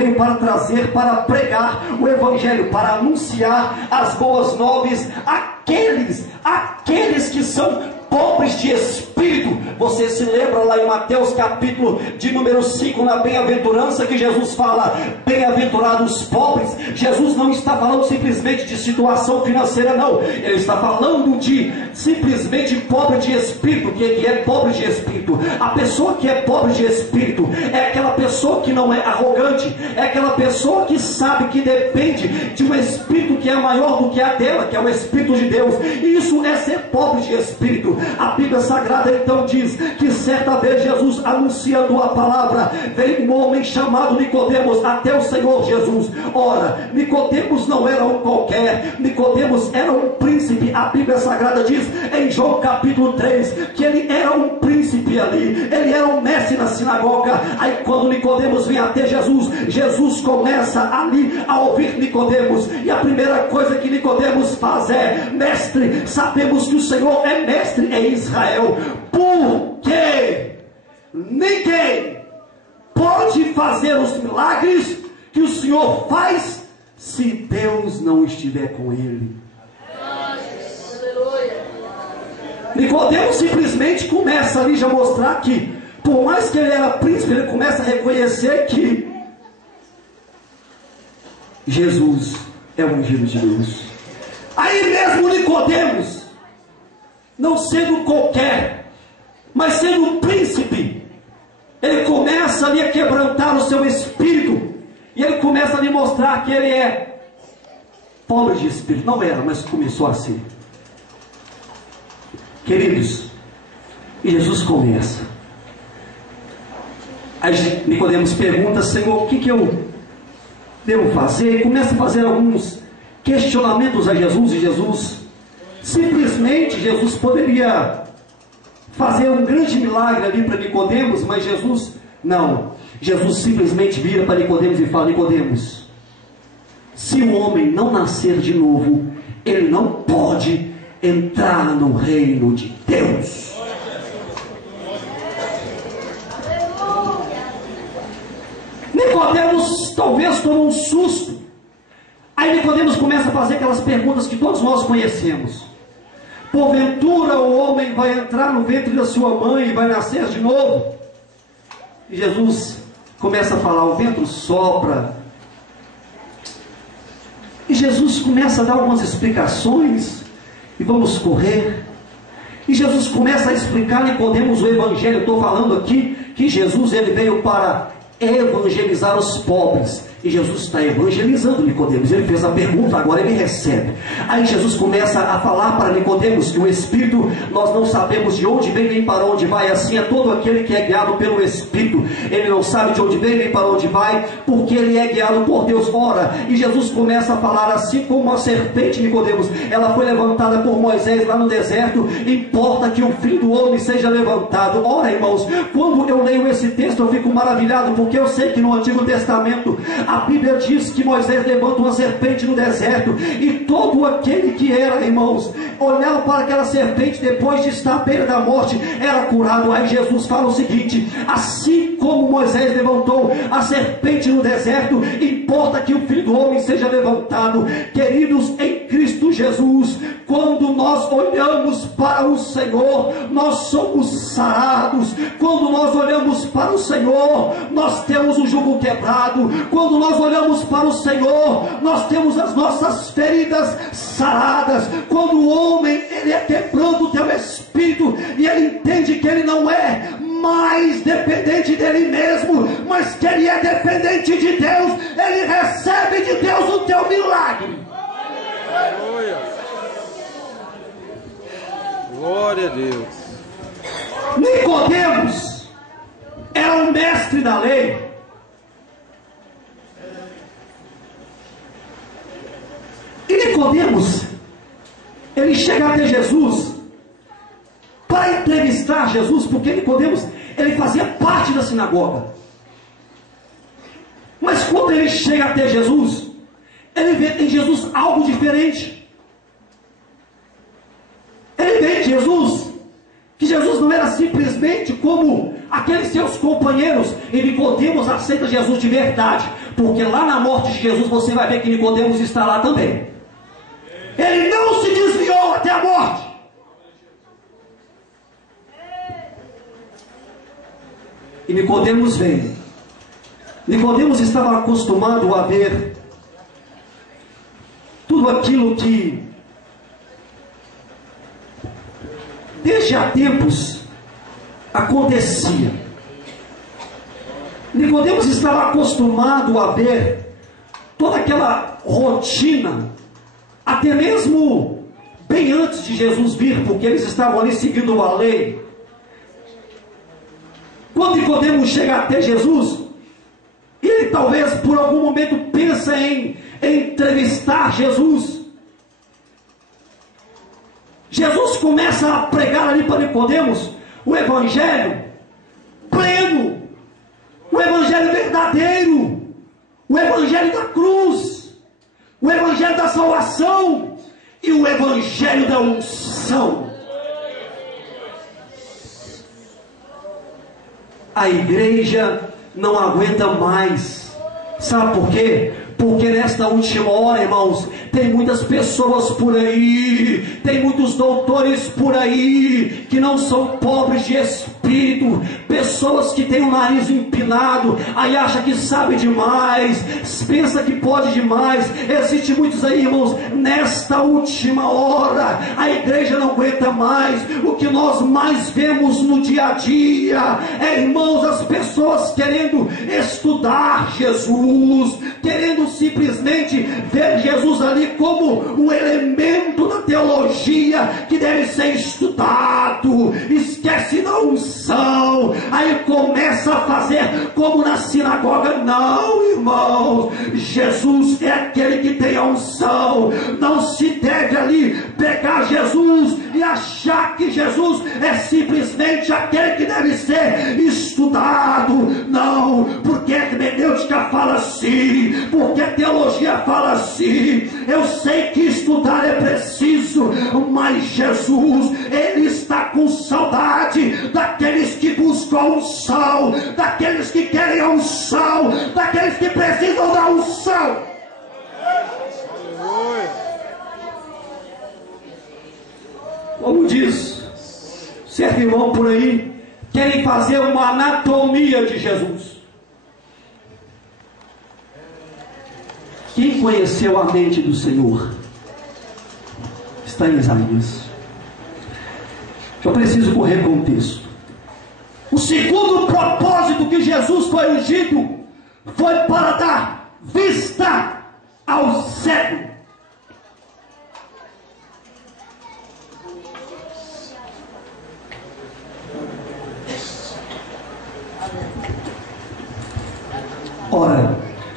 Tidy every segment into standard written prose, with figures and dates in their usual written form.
veio para trazer, para pregar o Evangelho, para anunciar as boas novas àqueles que são pobres de espírito. Você se lembra lá em Mateus capítulo de número 5, na bem-aventurança, que Jesus fala: bem-aventurados os pobres. Jesus não está falando simplesmente de situação financeira, não. Ele está falando de simplesmente pobre de espírito. Que é pobre de espírito? A pessoa que é pobre de espírito é aquela pessoa que não é arrogante, é aquela pessoa que sabe que depende de um espírito que é maior do que a dela, que é o Espírito de Deus. Isso é ser pobre de espírito. A Bíblia Sagrada então diz que certa vez Jesus, anunciando a palavra, veio um homem chamado Nicodemos até o Senhor Jesus. Ora, Nicodemos não era um qualquer, Nicodemos era um príncipe. A Bíblia Sagrada diz em João capítulo 3 que ele era um príncipe ali, ele era um mestre na sinagoga. Aí quando Nicodemos vem até Jesus, Jesus começa ali a ouvir Nicodemos, e a primeira coisa que Nicodemos faz é: mestre, sabemos que o Senhor é mestre em Israel, porque ninguém pode fazer os milagres que o Senhor faz se Deus não estiver com ele. Nicodemos simplesmente começa ali já a mostrar que, por mais que ele era príncipe, ele começa a reconhecer que Jesus é o ungido de Deus. Aí mesmo Nicodemos, não sendo qualquer, mas sendo um príncipe, ele começa ali a quebrantar o seu espírito, e ele começa a lhe mostrar que ele é pobre de espírito. Não era, mas começou a ser. Queridos, e Jesus começa. Aí Nicodemos pergunta: Senhor, o que eu devo fazer? E começa a fazer alguns questionamentos a Jesus, e Jesus poderia fazer um grande milagre ali para Nicodemos, mas Jesus não. Jesus simplesmente vira para Nicodemos e fala: Nicodemos, se o homem não nascer de novo, ele não pode entrar no reino de Deus. Nicodemos talvez tomou um susto. Aí Nicodemos começa a fazer aquelas perguntas que todos nós conhecemos: porventura o homem vai entrar no ventre da sua mãe e vai nascer de novo? E Jesus começa a falar: o vento sopra. E Jesus começa a dar algumas explicações, e vamos correr. E Jesus começa a explicar a Nicodemos o Evangelho. Eu estou falando aqui que Jesus ele veio para evangelizar os pobres. E Jesus está evangelizando Nicodemos. Ele fez a pergunta, agora ele recebe. Aí Jesus começa a falar para Nicodemos que o Espírito, nós não sabemos de onde vem nem para onde vai. Assim é todo aquele que é guiado pelo Espírito. Ele não sabe de onde vem nem para onde vai, porque ele é guiado por Deus. Ora, e Jesus começa a falar: assim como a serpente, Nicodemos, ela foi levantada por Moisés lá no deserto, importa que o Filho do Homem seja levantado. Ora, irmãos, quando eu leio esse texto eu fico maravilhado, porque eu sei que no Antigo Testamento a Bíblia diz que Moisés levanta uma serpente no deserto, e todo aquele que era, irmãos, olhava para aquela serpente depois de estar à beira da morte, era curado. Aí Jesus fala o seguinte: assim como Moisés levantou a serpente no deserto, importa que o Filho do Homem seja levantado. Queridos, em Cristo Jesus, quando nós olhamos para o Senhor, nós somos sarados. Quando nós olhamos para o Senhor, nós temos o jugo quebrado. Quando nós olhamos para o Senhor, nós temos as nossas feridas saradas. Quando o homem ele é quebrando o teu espírito, e ele entende que ele não é mais dependente dele mesmo, mas que ele é dependente de Deus, ele recebe de Deus o teu milagre. Aleluia. Glória a Deus. Nicodemos era um mestre da lei. E Nicodemos, ele chega até Jesus para entrevistar Jesus, porque Nicodemos, ele fazia parte da sinagoga. Mas quando ele chega até Jesus, ele vê em Jesus algo diferente. Ele vê em Jesus que Jesus não era simplesmente como aqueles seus companheiros. E Nicodemos aceita Jesus de verdade, porque lá na morte de Jesus você vai ver que Nicodemos está lá também. Ele não se desviou até a morte. E Nicodemos veio. Nicodemos estava acostumado a ver tudo aquilo que desde há tempos acontecia. Nicodemos estava acostumado a ver toda aquela rotina, até mesmo bem antes de Jesus vir, porque eles estavam ali seguindo a lei. Quando Nicodemos chega até Jesus, ele talvez por algum momento pensa em entrevistar Jesus. Jesus começa a pregar ali para Nicodemos o evangelho pleno, o evangelho verdadeiro, o evangelho da cruz, o evangelho da salvação e o evangelho da unção. A igreja não aguenta mais. Sabe por quê? Porque nesta última hora, irmãos, tem muitas pessoas por aí, tem muitos doutores por aí, que não são pobres de espírito, pessoas que têm o nariz empinado, aí acha que sabe demais, pensa que pode demais. Existem muitos aí, irmãos, nesta última hora, a igreja não aguenta mais. O que nós mais vemos no dia a dia é, irmãos, as pessoas querendo estudar Jesus, querendo simplesmente ver Jesus ali como um elemento da teologia que deve ser estudado, esquece da unção, aí começa a fazer como na sinagoga. Não, irmãos, Jesus é aquele que tem a unção. Não se deve ali pegar Jesus e achar que Jesus é simplesmente aquele que deve ser estudado. Não, porque a hermenêutica fala assim, porque a teologia fala assim. Eu sei que estudar é preciso, mas Jesus, Ele está com saudade daqueles que buscam a unção, daqueles que querem a unção, daqueles que precisam da unção. Como diz certo irmão por aí, querem fazer uma anatomia de Jesus. Quem conheceu a mente do Senhor? Está em Isaías. Eu preciso correr com o texto. O segundo propósito que Jesus foi ungido foi para dar vista ao cego. Ora,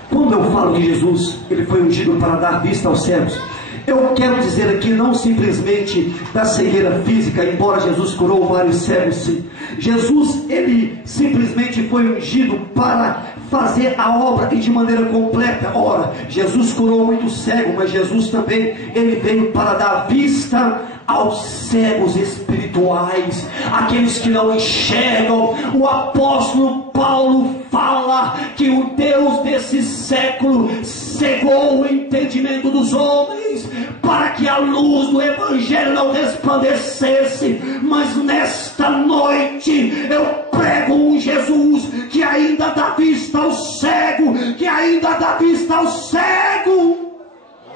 quando eu falo de Jesus, Ele foi ungido para dar vista aos cegos, eu quero dizer aqui não simplesmente da cegueira física, embora Jesus curou vários cegos, sim. Jesus, Ele simplesmente foi ungido para fazer a obra e de maneira completa. Ora, Jesus curou muitos cegos, mas Jesus também, Ele veio para dar vista aos cegos espirituais, aqueles que não enxergam. O apóstolo Paulo fala que o Deus desse século cegou o entendimento dos homens, para que a luz do Evangelho não resplandecesse. Mas nesta noite eu prego um Jesus que ainda dá vista ao cego, que ainda dá vista ao cego.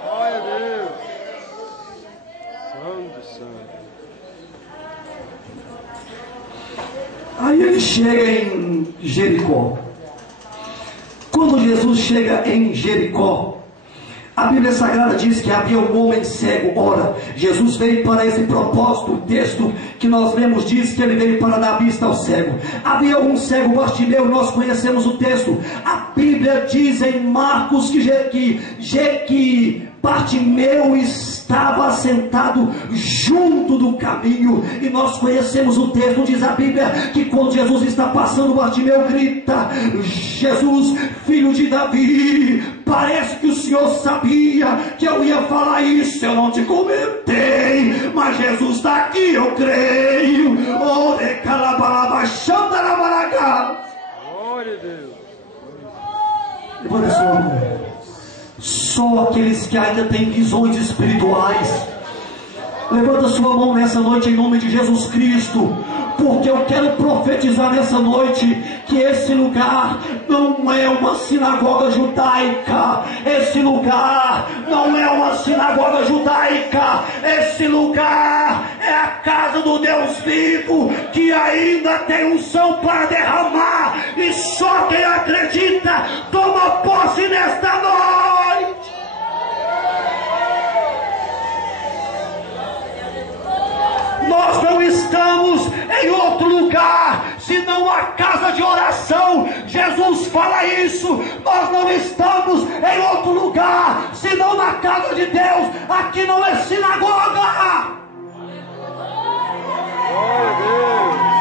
Glória a Deus. Santo, santo. Aí ele chega em Jericó. Quando Jesus chega em Jericó, a Bíblia Sagrada diz que havia um homem cego. Ora, Jesus veio para esse propósito. O texto que nós lemos diz que ele veio para dar vista ao cego. Havia um cego, Bartimeu, nós conhecemos o texto. A Bíblia diz em Marcos que Bartimeu estava sentado junto do caminho, e nós conhecemos o texto. Diz a Bíblia que quando Jesus está passando, Bartimeu grita: Jesus, filho de Davi, parece que o Senhor sabia que eu ia falar isso, eu não te comentei, mas Jesus está aqui, eu creio. Oh, de calabalaba, xandarabaraga. Glória a Deus. Levanta sua mão. Só aqueles que ainda têm visões espirituais. Levanta sua mão nessa noite em nome de Jesus Cristo, porque eu quero profetizar nessa noite que esse lugar não é uma sinagoga judaica. Esse lugar não é uma sinagoga judaica. Esse lugar é a casa do Deus vivo, que ainda tem unção para derramar, e só quem acredita toma posse nesta noite. Nós não estamos em outro lugar senão a casa de oração. Jesus fala isso. Nós não estamos em outro lugar senão na casa de Deus. Aqui não é sinagoga. Glória a Deus.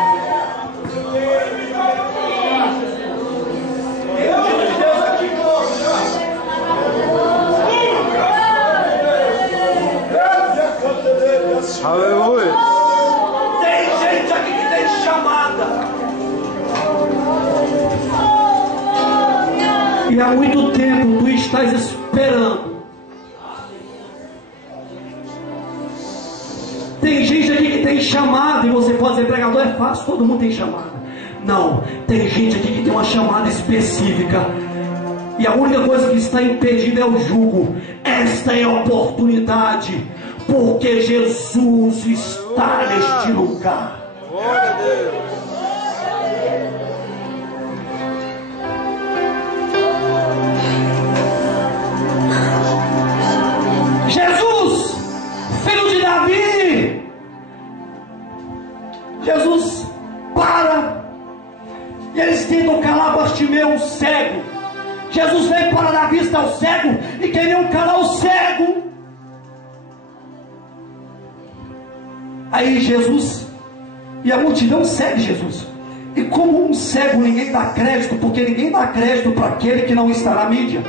Aleluia. Tem gente aqui que tem chamada, e há muito tempo tu estás esperando. Tem gente aqui que tem chamada, e você pode dizer: pregador, é fácil, todo mundo tem chamada. Não, tem gente aqui que tem uma chamada específica, e a única coisa que está impedindo é o jugo. Esta é a oportunidade, porque Jesus está neste lugar. Glória a Deus. Jesus, filho de Davi. Jesus para, e eles tentam calar Bartimeu, o cego. Jesus veio para dar vista ao cego, e queriam calar o cego. Aí Jesus e a multidão segue Jesus. E como um cego, ninguém dá crédito, porque ninguém dá crédito para aquele que não está na mídia.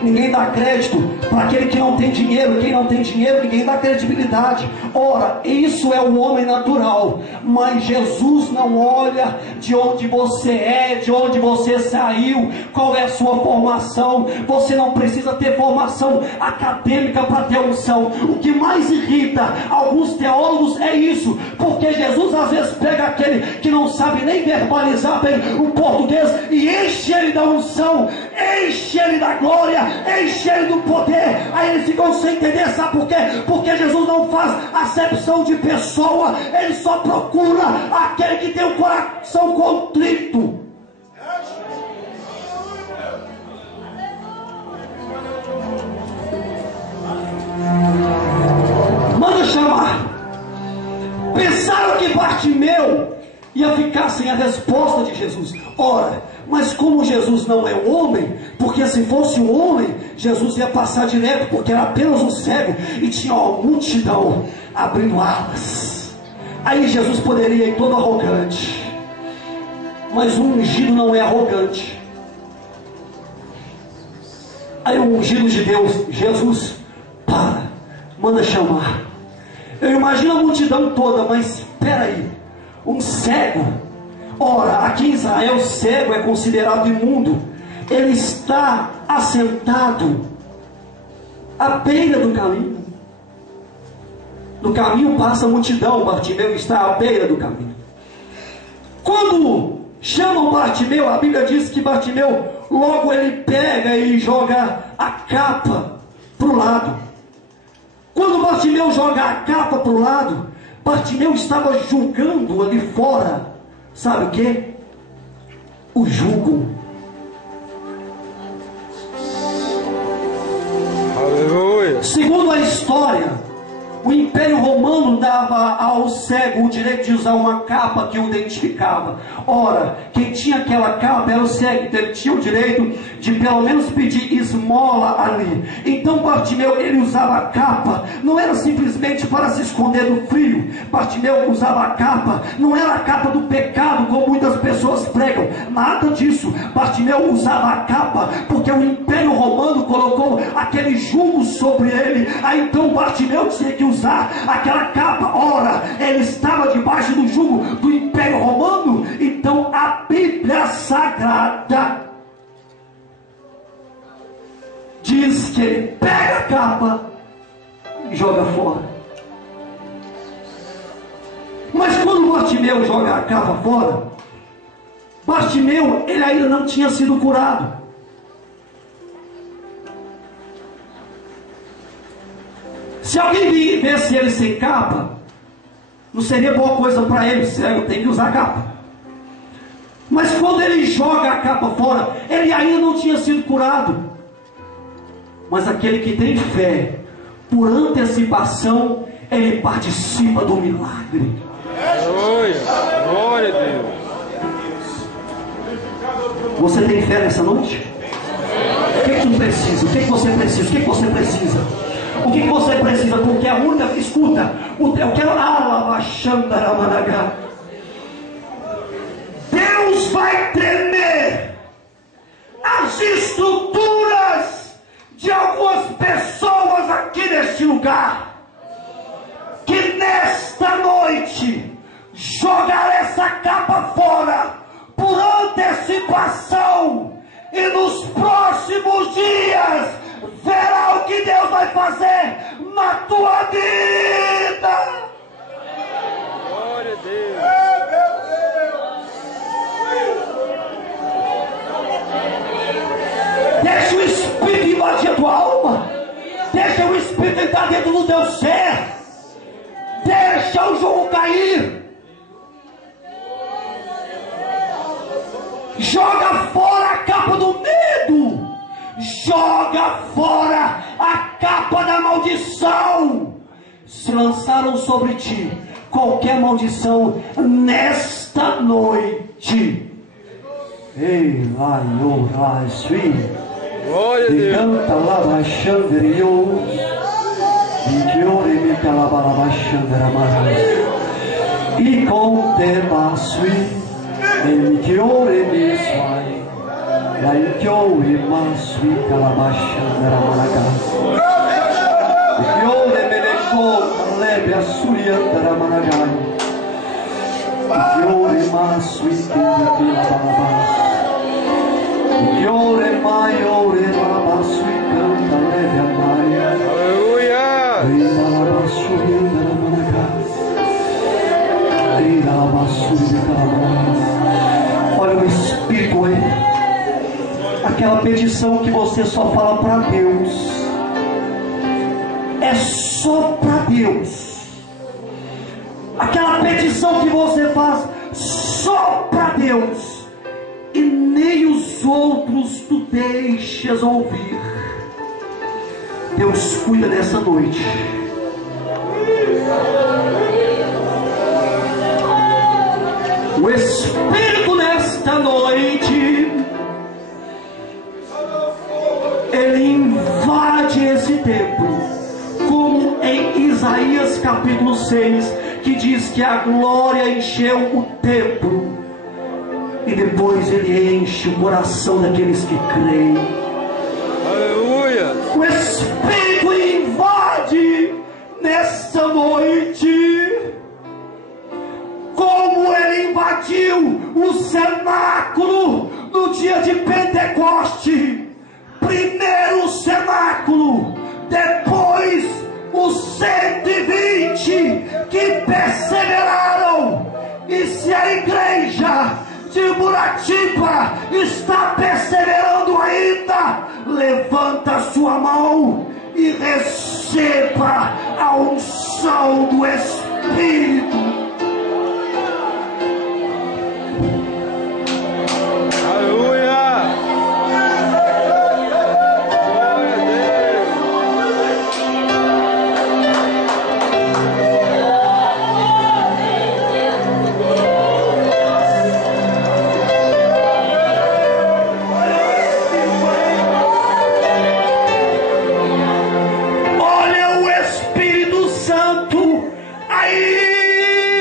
Ninguém dá crédito para aquele que não tem dinheiro. Quem não tem dinheiro, ninguém dá credibilidade. Ora, isso é o homem natural. Mas Jesus não olha de onde você é, de onde você saiu, qual é a sua formação. Você não precisa ter formação acadêmica para ter unção. O que mais irrita alguns teólogos é isso, porque Jesus às vezes pega aquele que não sabe nem verbalizar bem o português e enche ele da unção, enche ele da glória, enche ele do poder. Aí eles ficam sem entender. Sabe por quê? Porque Jesus não faz acepção de pessoa. Ele só procura aquele que tem o coração contrito. Manda chamar. Pensaram que Bartimeu ia ficar sem a resposta de Jesus. Ora, mas como Jesus não é um homem, porque se fosse um homem, Jesus ia passar direto, porque era apenas um cego, e tinha uma multidão abrindo alas. Aí Jesus poderia ir todo arrogante, mas o ungido não é arrogante. Aí o ungido de Deus, Jesus, manda chamar. Eu imagino a multidão toda, mas espera aí, um cego. Ora, aqui em Israel, cego é considerado imundo. Ele está assentado à beira do caminho. No caminho passa a multidão. Bartimeu está à beira do caminho. Quando chamam Bartimeu, a Bíblia diz que Bartimeu logo ele pega e joga a capa para o lado. Quando Bartimeu joga a capa para o lado, Bartimeu estava julgando ali fora, sabe o que? O jugo. Aleluia. Segundo a história, o Império Romano dava ao cego o direito de usar uma capa que o identificava. Ora, quem tinha aquela capa era o cego, então ele tinha o direito de pelo menos pedir esmola ali. Então Bartimeu, ele usava a capa, não era simplesmente para se esconder do frio. Bartimeu usava a capa, não era a capa do pecado, como muitas pessoas pregam, nada disso. Bartimeu usava a capa, porque o Império Romano colocou aquele jugo sobre ele. Aí então Bartimeu tinha que usar aquela capa. Ora, ele estava debaixo do jugo do Império Romano. Então a Bíblia Sagrada diz que ele pega a capa e joga fora. Mas quando Bartimeu joga a capa fora, Bartimeu, ele ainda não tinha sido curado. Se alguém visse ele sem capa, não seria boa coisa para ele. Cego tem que usar capa. Mas quando ele joga a capa fora, ele ainda não tinha sido curado. Mas aquele que tem fé, por antecipação, ele participa do milagre. Aleluia. Glória a Deus. Você tem fé nessa noite? O que tu precisa? O que você precisa? O que você precisa? O que você precisa? Porque a única, escuta, eu quero Deus vai tremer as estruturas de algumas pessoas aqui neste lugar, que nesta noite jogar essa capa fora por antecipação, e nos próximos dias verá o que Deus vai fazer na tua vida. Glória a Deus. Deixa o Espírito invadir a tua alma. Deixa o Espírito entrar dentro do teu ser. Deixa o jogo cair. Joga fora a capa do medo. Joga fora a capa da maldição. Se lançaram sobre ti qualquer maldição nesta noite. Ei, lá, Glória a Deus. canta lá, baixandrio. E que ore me calabala, baixandra, e com te basui. E que ore me swai. Lá e que ore masui, calabachandra, managas. E que ore me leconta, leve a suriandra, managai. E que ore masui, que calababas. Ore mai, ore labasu e canta leve a maia. Aleluia. Ainda labasu e anda na manacas. Ainda labasu e calabas. Olha o Espírito aí. Aquela petição que você só fala para Deus. É só para Deus. Aquela petição que você faz só para Deus. E nem os outros tu deixas ouvir. Deus cuida dessa noite. O Espírito nesta noite, ele invade esse templo, como em Isaías capítulo 6, que diz que a glória encheu o templo. E depois ele enche o coração daqueles que creem. Aleluia. O Espírito invade nesta noite, como ele invadiu o cenáculo no dia de Pentecoste. Primeiro o cenáculo, depois os 120 que perseveraram. E se a igreja de Muratiba está perseverando ainda, levanta a sua mão e receba a unção do Espírito. Aleluia. Glória a Deus. Olha o Espírito Santo aí.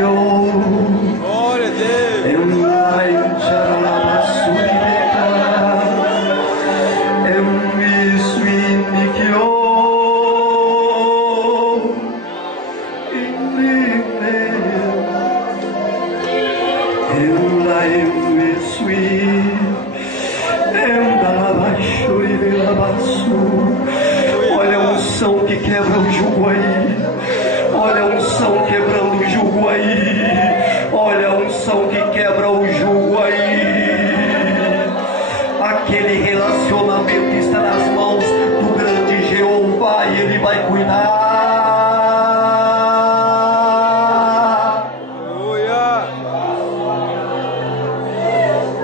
Glória a Deus. Olha a unção que quebra o jugo aí. Olha a unção quebrando o jugo aí. Olha a unção que quebra o jugo aí. Aquele relacionamento está nas mãos do grande Jeová e Ele vai cuidar. Aleluia.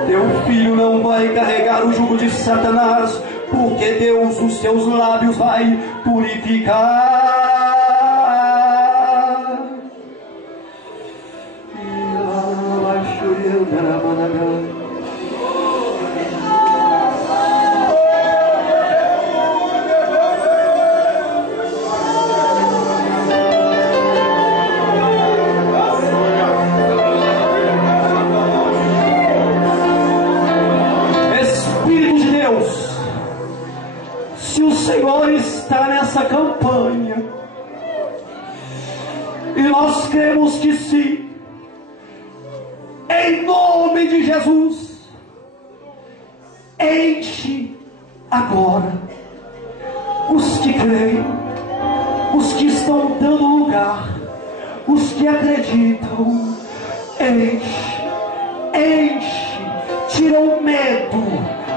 Teu filho não vai carregar o jugo de Satanás, porque Deus os seus lábios vai purificar. Espírito de Deus, se o Senhor está nessa campanha, e nós cremos que sim, em nome de Jesus, enche agora os que creem, os que estão dando lugar, os que acreditam. Enche, enche, tira o medo,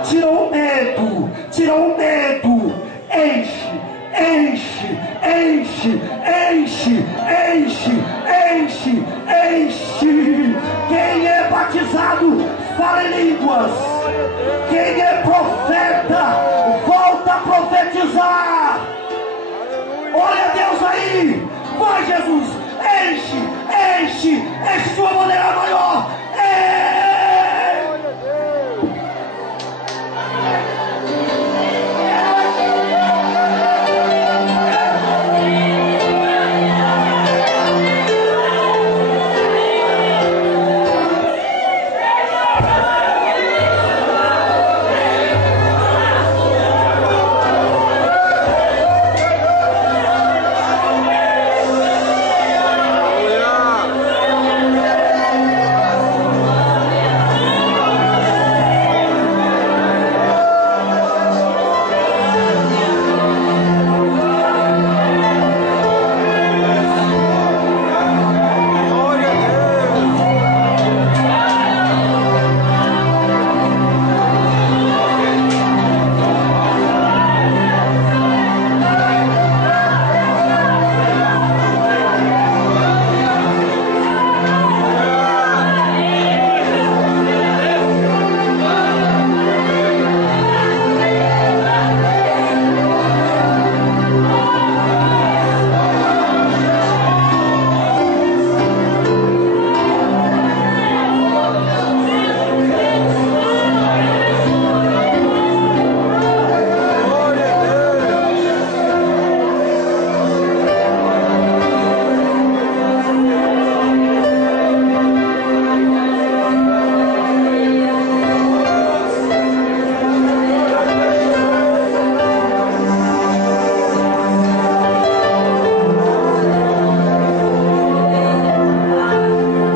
tira o medo, tira o medo. Enche, enche, enche, enche, enche, enche, enche. Quem é batizado, fala em línguas. Quem é profeta, volta a profetizar. Olha Deus aí, vai Jesus, enche, enche,